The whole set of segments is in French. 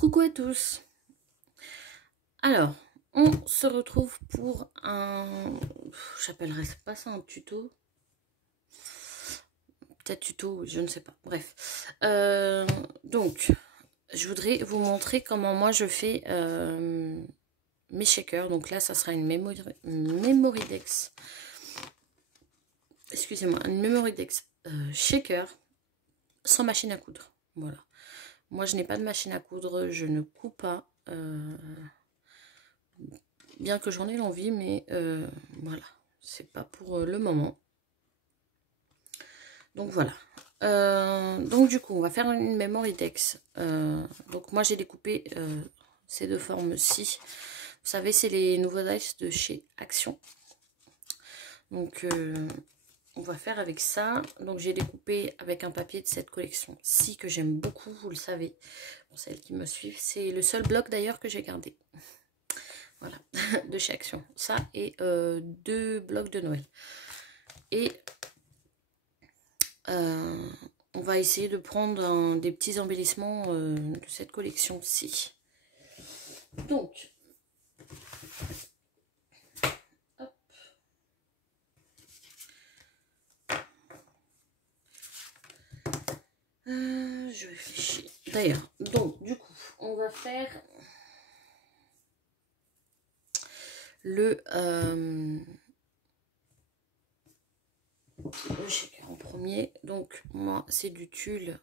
Coucou à tous. Alors, on se retrouve pour un... J'appellerais pas ça un tuto. Peut-être tuto, je ne sais pas. Bref. Donc, je voudrais vous montrer comment moi je fais mes shakers. Donc là, ça sera une Memorydex. Excusez-moi, une Memorydex shaker sans machine à coudre. Voilà. Moi, je n'ai pas de machine à coudre, je ne couds pas. Bien que j'en ai l'envie, mais voilà, c'est pas pour le moment. Donc voilà. Donc du coup, on va faire une Memorydex. Donc moi, j'ai découpé ces deux formes-ci. Vous savez, c'est les nouveaux dice de chez Action. Donc on va faire avec ça. Donc j'ai découpé avec un papier de cette collection-ci que j'aime beaucoup, vous le savez. Pour celles qui me suivent, c'est le seul bloc d'ailleurs que j'ai gardé. Voilà, de chez Action. Ça et 2 blocs de Noël. Et on va essayer de prendre des petits embellissements de cette collection-ci. Donc, hop. Je réfléchis. D'ailleurs, donc du coup, on va faire le shaker en premier. Donc moi c'est du tulle.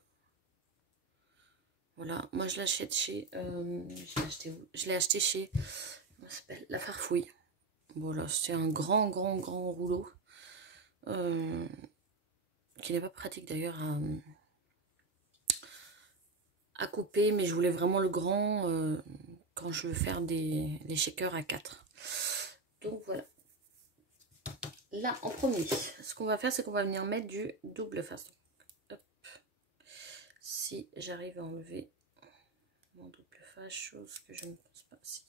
Voilà, moi je l'achète chez je l'ai acheté chez comment ça s'appelle, La Farfouille. Voilà, c'est un grand rouleau qui n'est pas pratique d'ailleurs à couper, mais je voulais vraiment le grand quand je veux faire les shakers à 4. Donc voilà. Là, en premier, ce qu'on va faire, c'est qu'on va venir mettre du double face. Hop. Si j'arrive à enlever mon double face, chose que je ne pense pas. Si.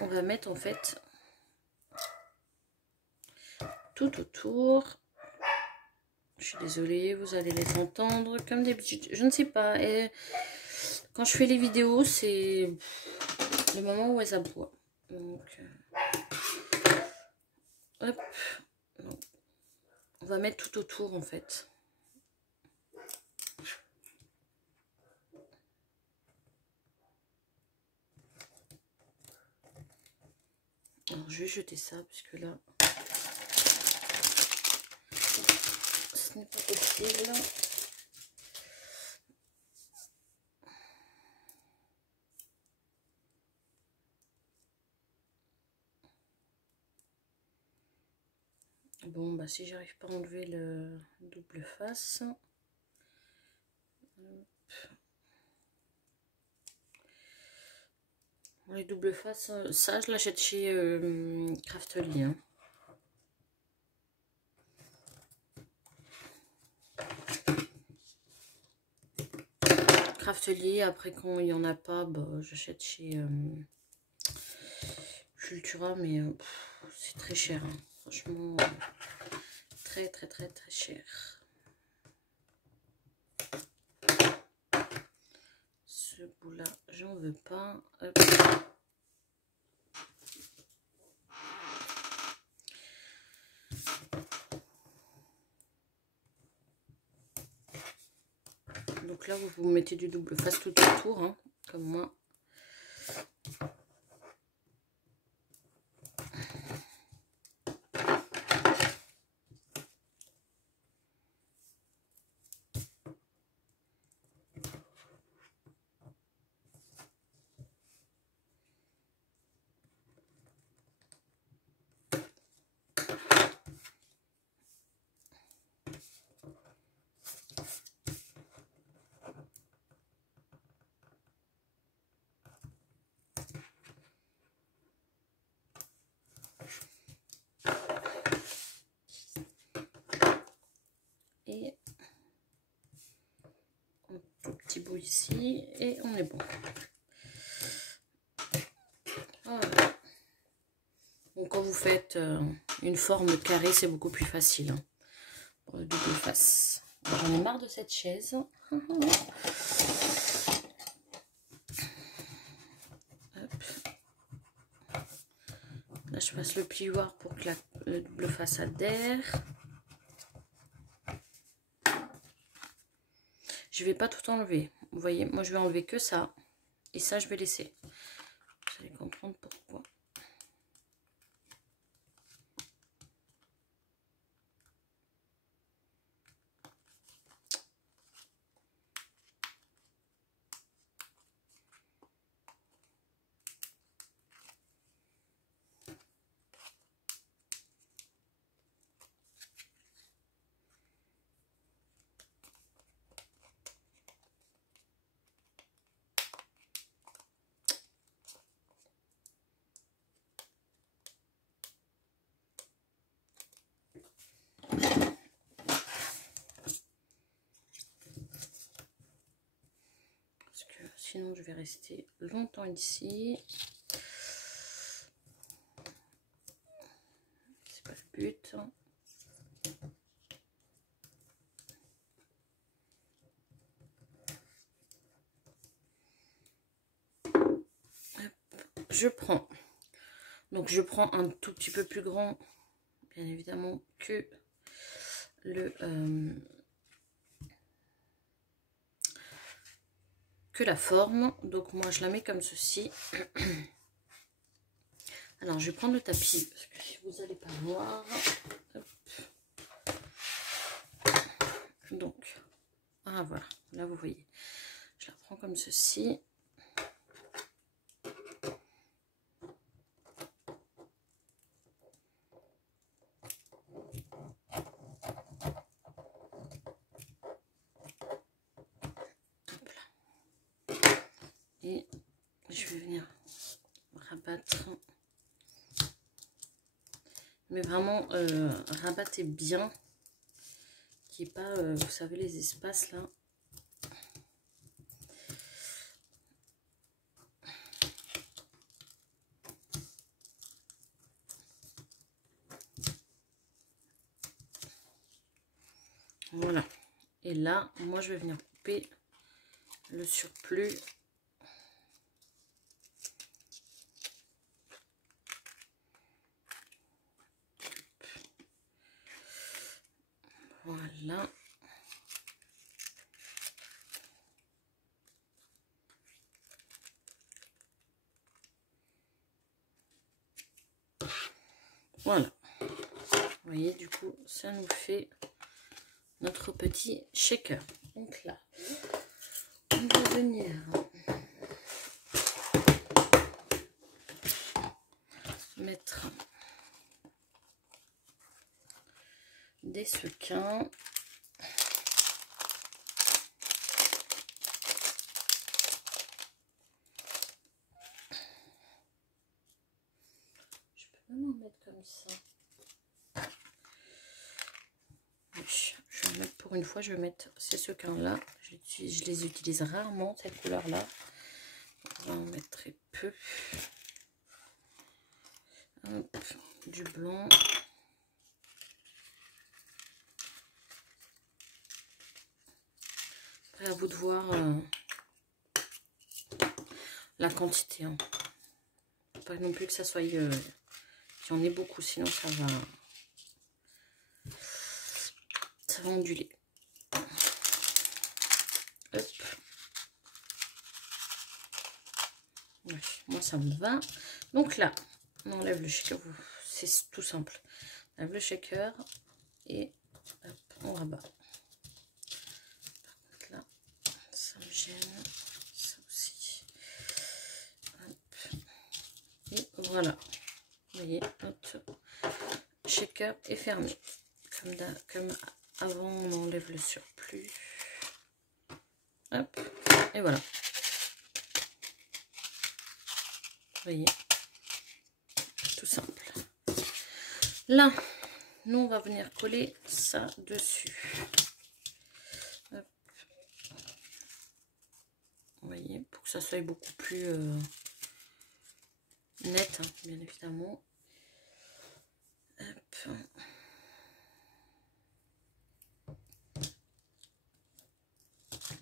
On va mettre en fait tout autour. Je suis désolée, vous allez les entendre comme des petites... Je ne sais pas. Et quand je fais les vidéos, c'est le moment où elles aboient. Donc, hop. Donc, on va mettre tout autour en fait. Alors, je vais jeter ça parce que là, ce n'est pas possible. Bon, bah si j'arrive pas à enlever le double face. Les doubles faces, ça je l'achète chez Craftly. Hein. Craftly, après quand il n'y en a pas, bah, j'achète chez Cultura, mais c'est très cher. Hein. Franchement, très cher. Ce bout là, j'en veux pas. Hop. Donc là, vous mettez du double face tout autour, hein, comme moi. Et un tout petit bout ici et on est bon. Voilà. Donc quand vous faites une forme carrée, c'est beaucoup plus facile hein, pour le double face. J'en ai marre de cette chaise. je passe le plioir pour que le double face adhère. Je vais pas tout enlever. Vous voyez, moi je vais enlever que ça. Et ça, je vais laisser. Vous allez comprendre pourquoi. Sinon, je vais rester longtemps ici. C'est pas le but. Je prends. Donc, je prends un tout petit peu plus grand, bien évidemment, que la forme. Donc, moi, je la mets comme ceci. Alors, je vais prendre le tapis, parce que si vous n'allez pas voir. Hop. Donc, ah voilà, là vous voyez. Je la prends comme ceci. Et je vais venir rabattre. Mais vraiment, rabattez bien. Qu'il n'y ait pas, vous savez, les espaces là. Voilà. Et là, moi, je vais venir couper le surplus. Voilà. Voilà. Vous voyez, du coup, ça nous fait notre petit shaker. Donc là, on va venir mettre des sequins. Je peux même en mettre comme ça. Je vais mettre pour une fois, je vais mettre ces sequins là. Je les utilise rarement, cette couleur là. On va en mettre très peu. Hop, du blanc. Après, à vous de voir la quantité. Hein. Pas non plus que ça soit... qu'il y en ait beaucoup, sinon ça va onduler. Hop. Ouais, moi, ça me va. Donc là, on enlève le shaker. C'est tout simple. On enlève le shaker et hop, on rabat. Par contre, là, ça me gêne. Ça aussi. Hop. Et voilà. Vous voyez, notre shaker est fermé. Comme avant, on enlève le surplus. Hop. Et voilà. Vous voyez, tout simple. Là, nous, on va venir coller ça dessus. Hop. Vous voyez, pour que ça soit beaucoup plus net, hein, bien évidemment. Hop.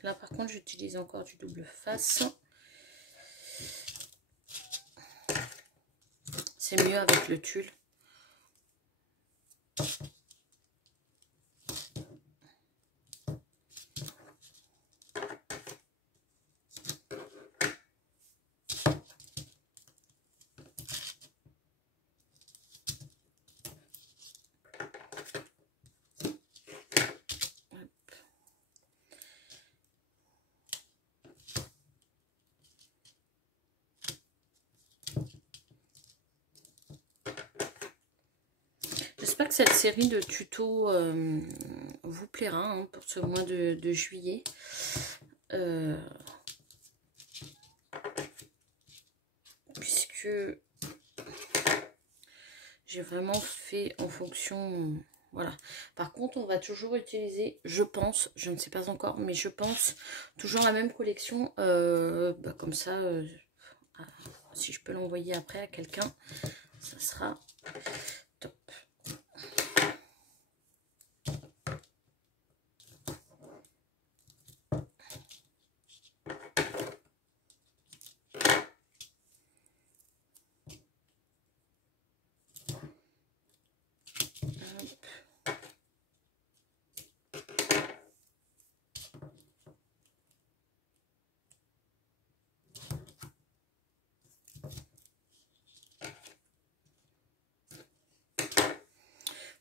Là, par contre, j'utilise encore du double face. C'est mieux avec le tulle. J'espère que cette série de tutos vous plaira hein, pour ce mois de juillet. Puisque j'ai vraiment fait en fonction... Voilà. Par contre, on va toujours utiliser, je pense, je ne sais pas encore, mais je pense toujours la même collection. Comme ça, si je peux l'envoyer après à quelqu'un, ça sera top.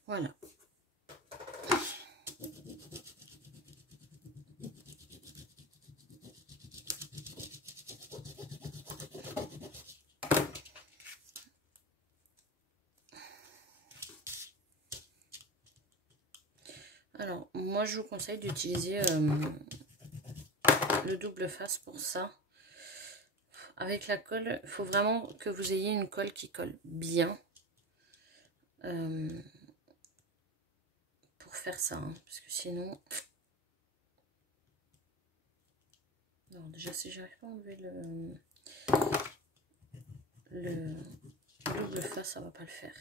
Voilà. Alors, moi, je vous conseille d'utiliser le double face pour ça. Avec la colle, il faut vraiment que vous ayez une colle qui colle bien. Pour faire ça, hein, parce que sinon... Non, déjà, si j'arrive pas à enlever le double face, ça va pas le faire.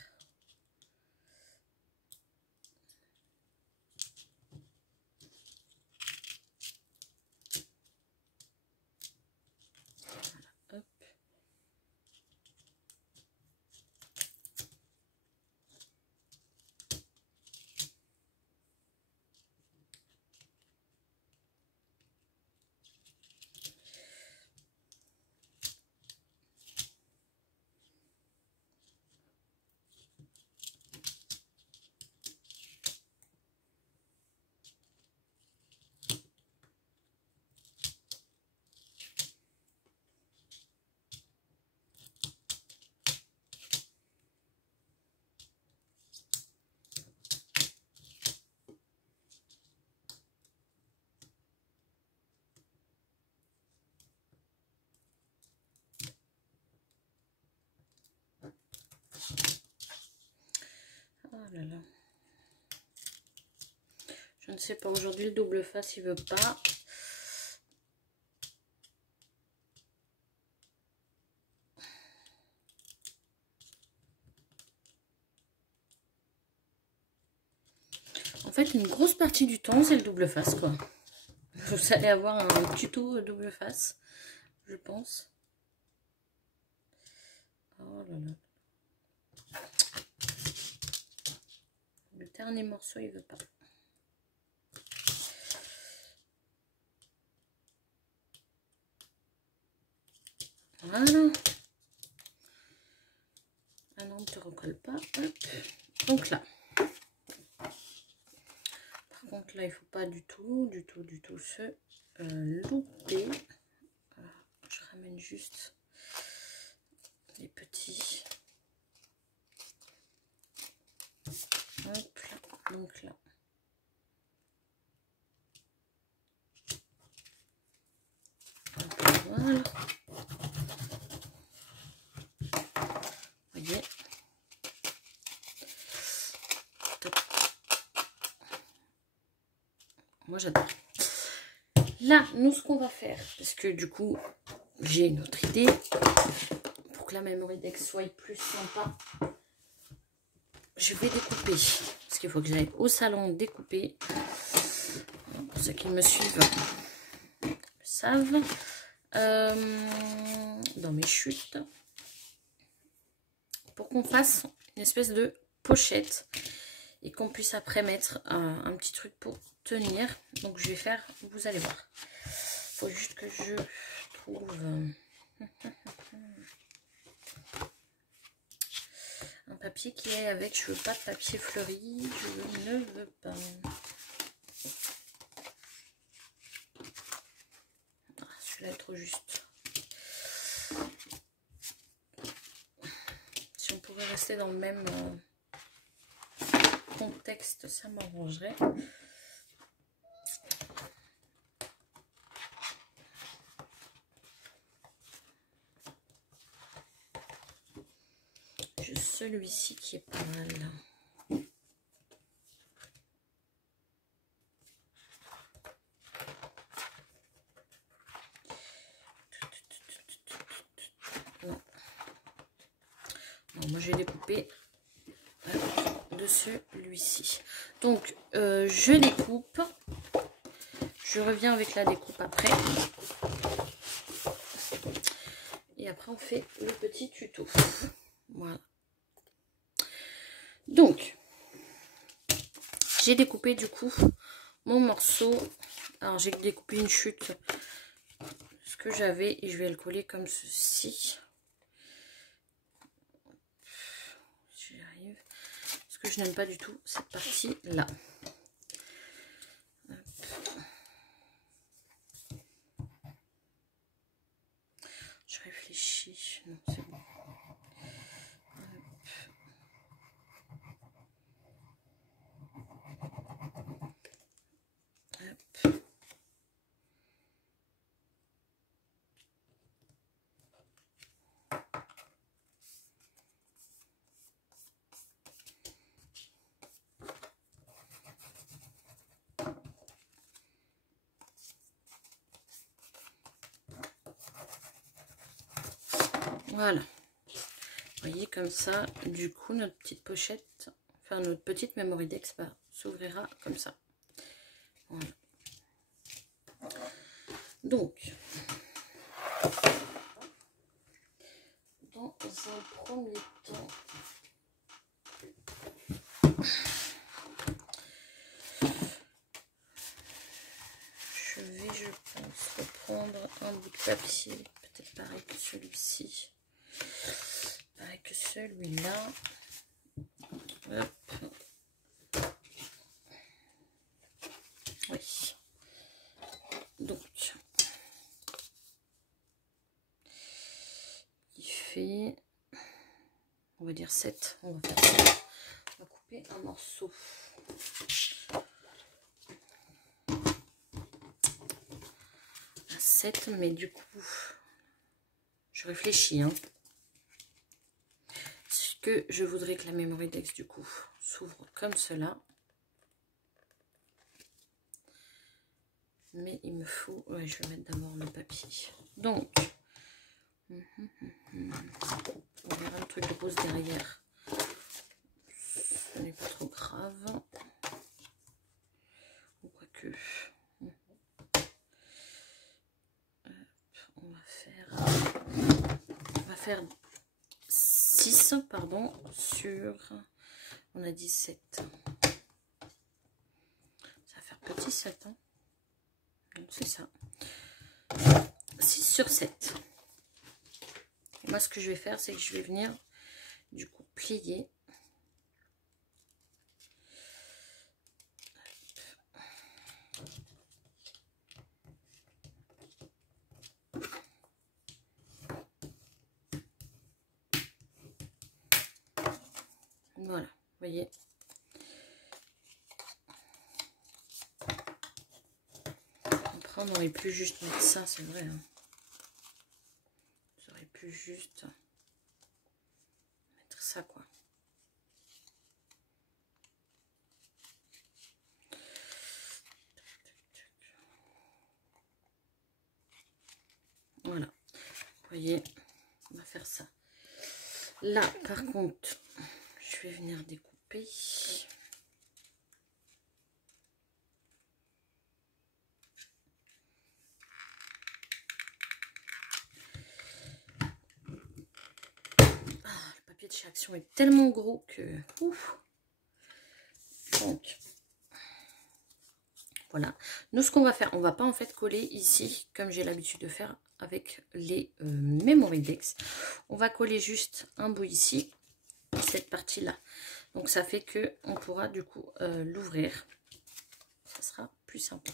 Oh là là. Je ne sais pas, aujourd'hui le double face il veut pas. En fait, une grosse partie du temps, c'est le double face, quoi. Vous allez avoir un tuto double face, je pense. Oh là là. Le dernier morceau, il veut pas. Voilà. Ah non, ne te recolle pas. Hop. Donc là. Par contre, là, il ne faut pas du tout se louper. Voilà. Je ramène juste les petits. Hop là. Donc là. Hop, voilà. Voyez. Top. Moi j'adore. Là, nous ce qu'on va faire, parce que du coup, j'ai une autre idée pour que la Memory Dex soit plus sympa. Je vais découper, parce qu'il faut que j'aille au salon découper. Pour ceux qui me suivent, le savent. Dans mes chutes. pour qu'on fasse une espèce de pochette et qu'on puisse après mettre un petit truc pour tenir. Donc je vais faire, vous allez voir. Il faut juste que je trouve un papier qui est avec, je veux pas de papier fleuri, je ne veux pas. Ah, celui-là est trop juste. Si on pouvait rester dans le même contexte, ça m'arrangerait. Juste celui-ci qui est pas mal. Non. Non, moi je vais découper de celui-ci. Donc je découpe. Je reviens avec la découpe après. Et après on fait le petit tuto. Voilà. Donc j'ai découpé du coup mon morceau. Alors j'ai découpé une chute, ce que j'avais, et je vais le coller comme ceci. J'y arrive. Parce que je n'aime pas du tout cette partie là. Je réfléchis. Non, c'est bon. Hop. Voilà. Vous voyez, comme ça, du coup, notre petite pochette, enfin notre petite Memory Dex s'ouvrira comme ça. Voilà. Donc, dans un premier temps, je vais, je pense, reprendre un bout de papier, peut-être pareil que celui-ci, pareil que celui-là. Hop. Oui. Donc, il fait, on va dire 7. On va faire ça. On va couper un morceau. À 7, mais du coup, je réfléchis. Hein. Parce que je voudrais que la Memory Dex, du coup, s'ouvre comme cela. Mais il me faut... Ouais, je vais mettre d'abord le papier. Donc, on verra le truc rose derrière. Ce n'est pas trop grave. Ou quoique... On va faire 6, pardon, sur... On a dit 7. Ça va faire petit 7, hein. C'est ça. 6 sur 7. Et moi, ce que je vais faire, c'est que je vais venir, du coup, plier. Voilà, vous voyez. Après, on aurait pu juste mettre ça, c'est vrai. Hein. J'aurais pu juste mettre ça, quoi. Voilà, vous voyez, on va faire ça. Là, par contre, je vais venir découper. papier de chez Action est tellement gros que... Ouf. Donc, voilà. Nous, ce qu'on va faire, on va pas en fait coller ici, comme j'ai l'habitude de faire avec les Memory-Dex. On va coller juste un bout ici, cette partie-là. Donc, ça fait que on pourra du coup l'ouvrir. Ça sera plus simple.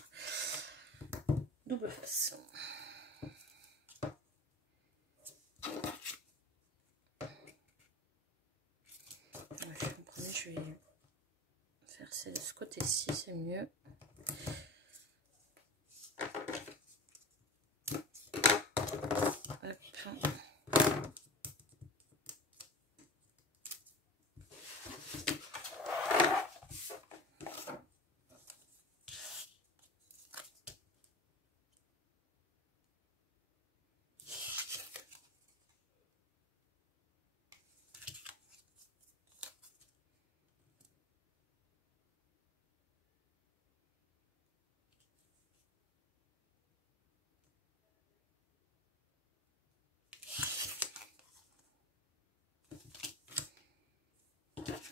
Double face. En premier, je vais faire ce côté-ci, c'est mieux. Hop.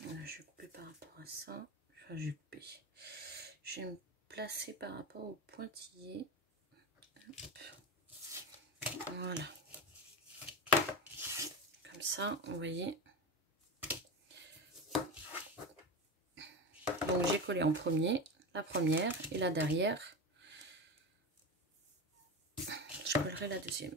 Voilà, je vais couper par rapport à ça. Enfin, je vais couper. Je vais me placer par rapport au pointillé. Hop. Voilà. Comme ça, vous voyez. Donc, j'ai collé en premier la première et la derrière. Je collerai la deuxième.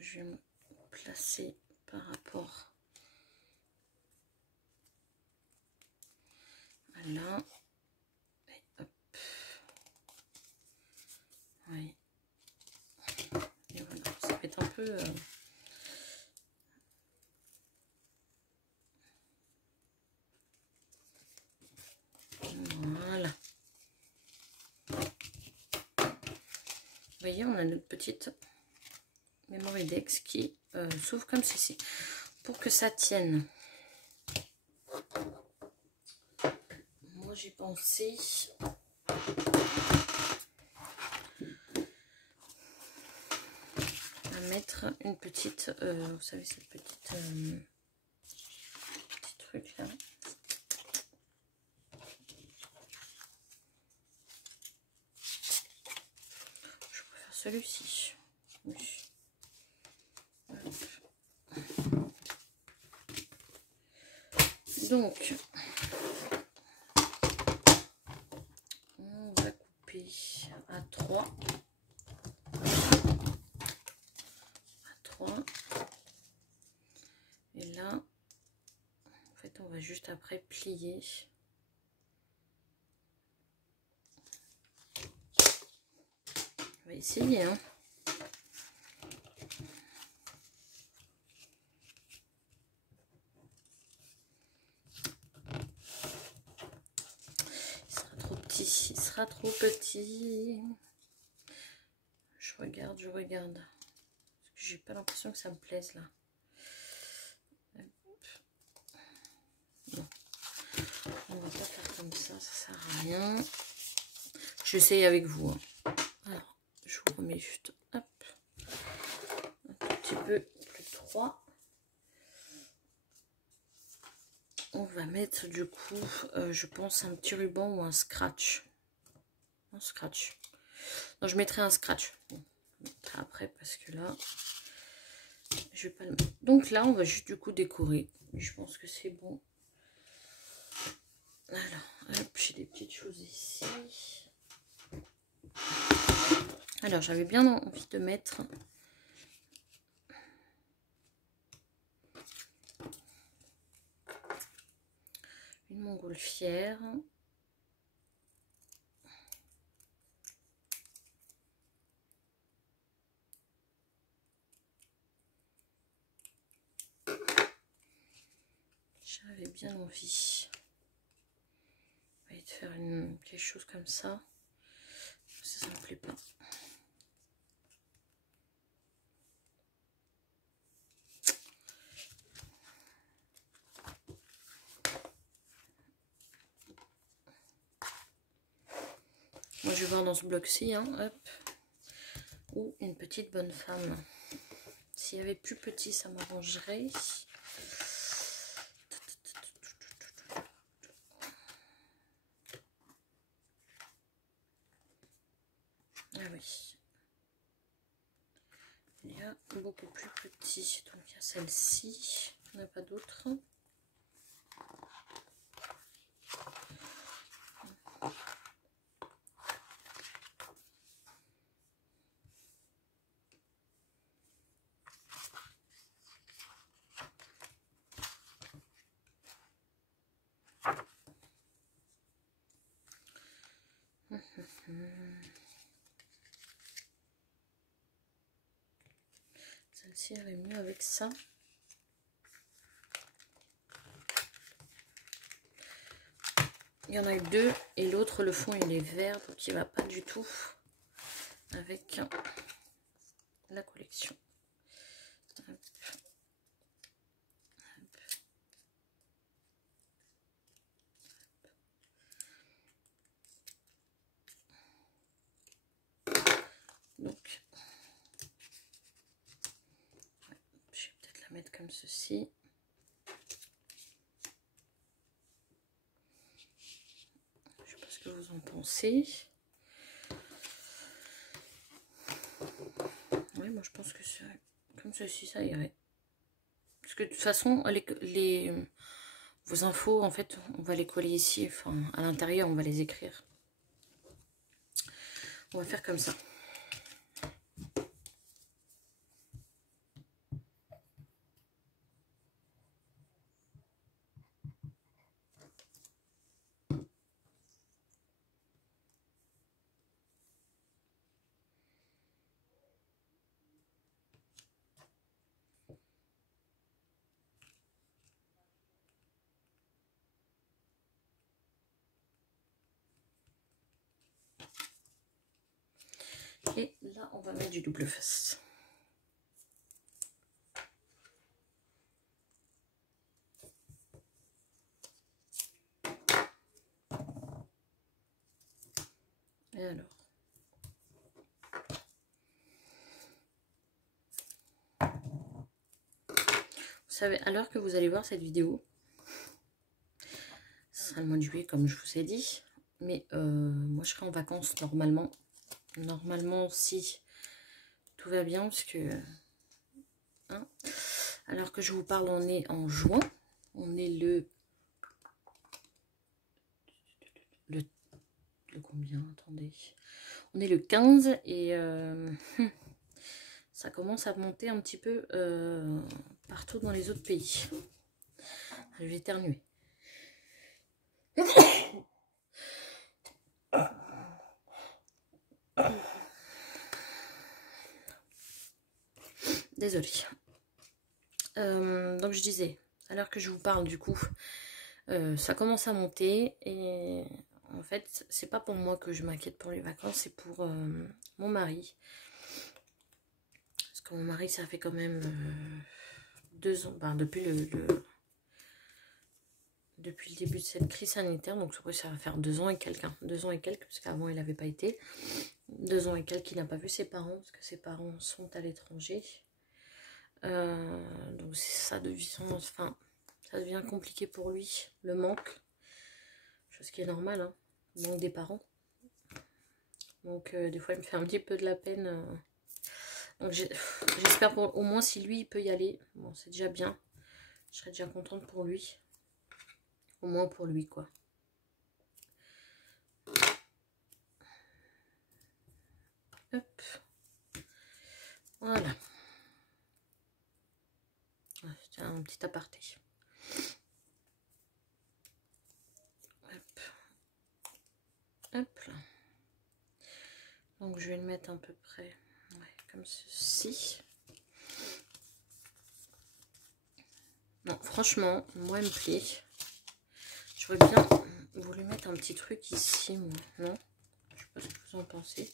Je vais me placer par rapport à là. Et hop. Oui. Et voilà, ça va être un peu... Voilà. Vous voyez, on a notre petite Memory-Dex qui s'ouvre comme ceci. Pour que ça tienne, moi j'ai pensé à mettre une petite, vous savez, cette petite petit truc là. Je préfère celui-ci. Oui. Donc, on va couper à 3. À 3. Et là, en fait, on va juste après plier. On va essayer, hein. Il sera trop petit. Je regarde, je regarde. Parce que j'ai pas l'impression que ça me plaise là. Non. On va pas faire comme ça sert à rien. J'essaye avec vous. Hein. Alors, je vous remets juste hop, un tout petit peu plus droit. On va mettre du coup, je pense, un petit ruban ou un scratch. Un scratch. Non, je mettrai un scratch. Bon, je mettrai après parce que là, je vais pas le mettre. Donc là, on va juste du coup décorer. Je pense que c'est bon. Alors, hop, j'ai des petites choses ici. Alors, j'avais bien envie de mettre une montgolfière. J'avais bien envie de faire quelque chose comme ça. Ça me plaît pas. Moi, je vais voir dans ce bloc-ci, hein, hop. Ou une petite bonne femme. S'il y avait plus petit, ça m'arrangerait. Ah oui. Il y a beaucoup plus petit. Donc, il y a celle-ci. Il n'y en a pas d'autres. Celle-ci, elle est mieux avec ça. Il y en a eu deux et l'autre, le fond, il est vert, donc il va pas du tout avec la collection. Hop. Donc, je vais peut-être la mettre comme ceci. Je sais pas ce que vous en pensez. Oui, moi je pense que comme ceci, ça irait. Parce que de toute façon, vos infos, en fait, on va les coller ici. Enfin, à l'intérieur, on va les écrire. On va faire comme ça. Et là, on va mettre du double face. Et alors, vous savez, à l'heure que vous allez voir cette vidéo, ce sera le mois de juillet, comme je vous ai dit. Mais moi, je serai en vacances normalement. Normalement, si tout va bien, parce que... Hein, alors que je vous parle, on est en juin. On est le combien? Attendez. On est le 15 et ça commence à monter un petit peu partout dans les autres pays. Je vais éternuer. Désolée. Donc je disais, alors que je vous parle du coup, ça commence à monter et en fait c'est pas pour moi que je m'inquiète pour les vacances, c'est pour mon mari. Parce que mon mari, ça fait quand même 2 ans, ben, depuis le début de cette crise sanitaire, donc ça va faire 2 ans et quelques, hein, 2 ans et quelques, parce qu'avant il n'avait pas été, 2 ans et quelques qu'il n'a pas vu ses parents, parce que ses parents sont à l'étranger. Donc ça devient, enfin, ça devient compliqué pour lui, le manque, chose qui est normale, hein, le manque des parents. Donc des fois il me fait un petit peu de la peine. Donc j'espère au moins si lui il peut y aller, bon c'est déjà bien, je serais déjà contente pour lui. Au moins pour lui, quoi. Hop. Voilà. C'était un petit aparté. Hop. Hop là. Donc je vais le mettre à peu près comme ceci. Non, franchement, moi, il me plaît. J'aurais bien voulu mettre un petit truc ici, moi. Non? Je sais pas ce que vous en pensez.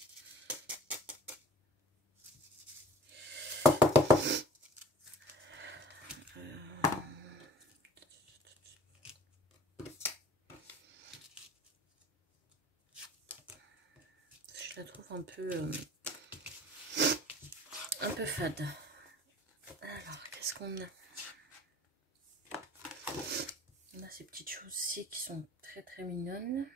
Je la trouve un peu fade. Alors, qu'est-ce qu'on a? On a ces petites choses ici qui sont très très mignonnes.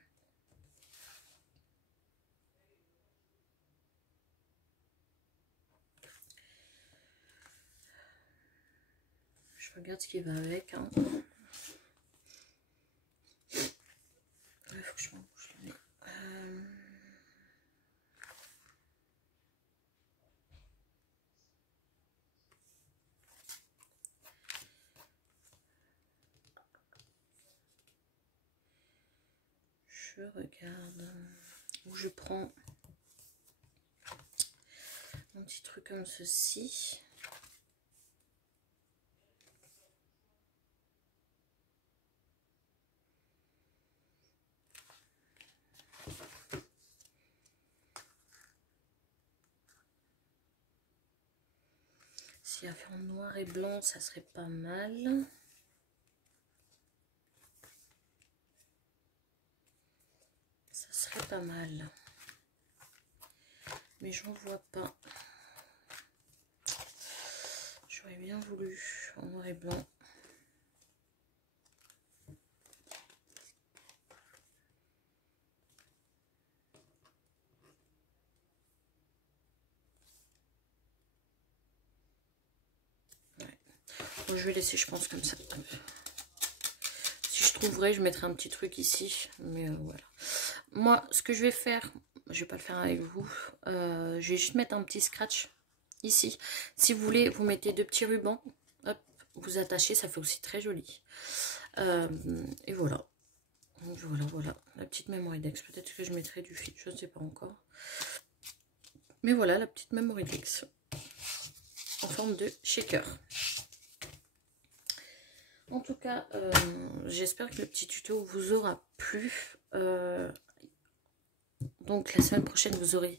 Je regarde ce qui va avec. Hein. Il faut que je m'en bouge le nez. Je regarde où je prends un petit truc comme ceci. Si à faire en noir et blanc, ça serait pas mal. Ça serait pas mal. Mais j'en vois pas. J'aurais bien voulu en noir et blanc. Ouais. Bon, je vais laisser, je pense, comme ça. Si je trouverais, je mettrai un petit truc ici. Mais voilà. Moi, ce que je vais faire, je vais pas le faire avec vous. Je vais juste mettre un petit scratch ici. Si vous voulez, vous mettez 2 petits rubans. Hop, vous attachez, ça fait aussi très joli. Et voilà. Voilà. La petite Memory Dex. Peut-être que je mettrai du fil, je ne sais pas encore. Mais voilà, la petite Memory Dex. En forme de shaker. En tout cas, j'espère que le petit tuto vous aura plu. Donc la semaine prochaine, vous aurez,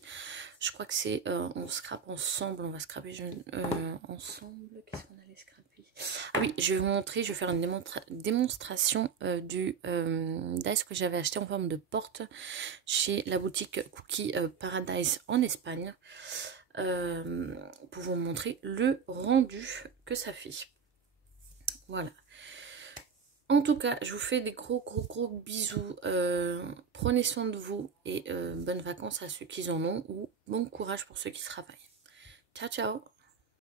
je crois que c'est, on scrape ensemble, on va scraper ensemble. Qu'est-ce qu'on allait scraper? Ah oui, je vais vous montrer, je vais faire une démonstration du dice que j'avais acheté en forme de porte chez la boutique Cookie Paradise en Espagne. Pour vous montrer le rendu que ça fait. Voilà. En tout cas, je vous fais des gros bisous. Prenez soin de vous et bonnes vacances à ceux qui en ont ou bon courage pour ceux qui travaillent. Ciao, ciao!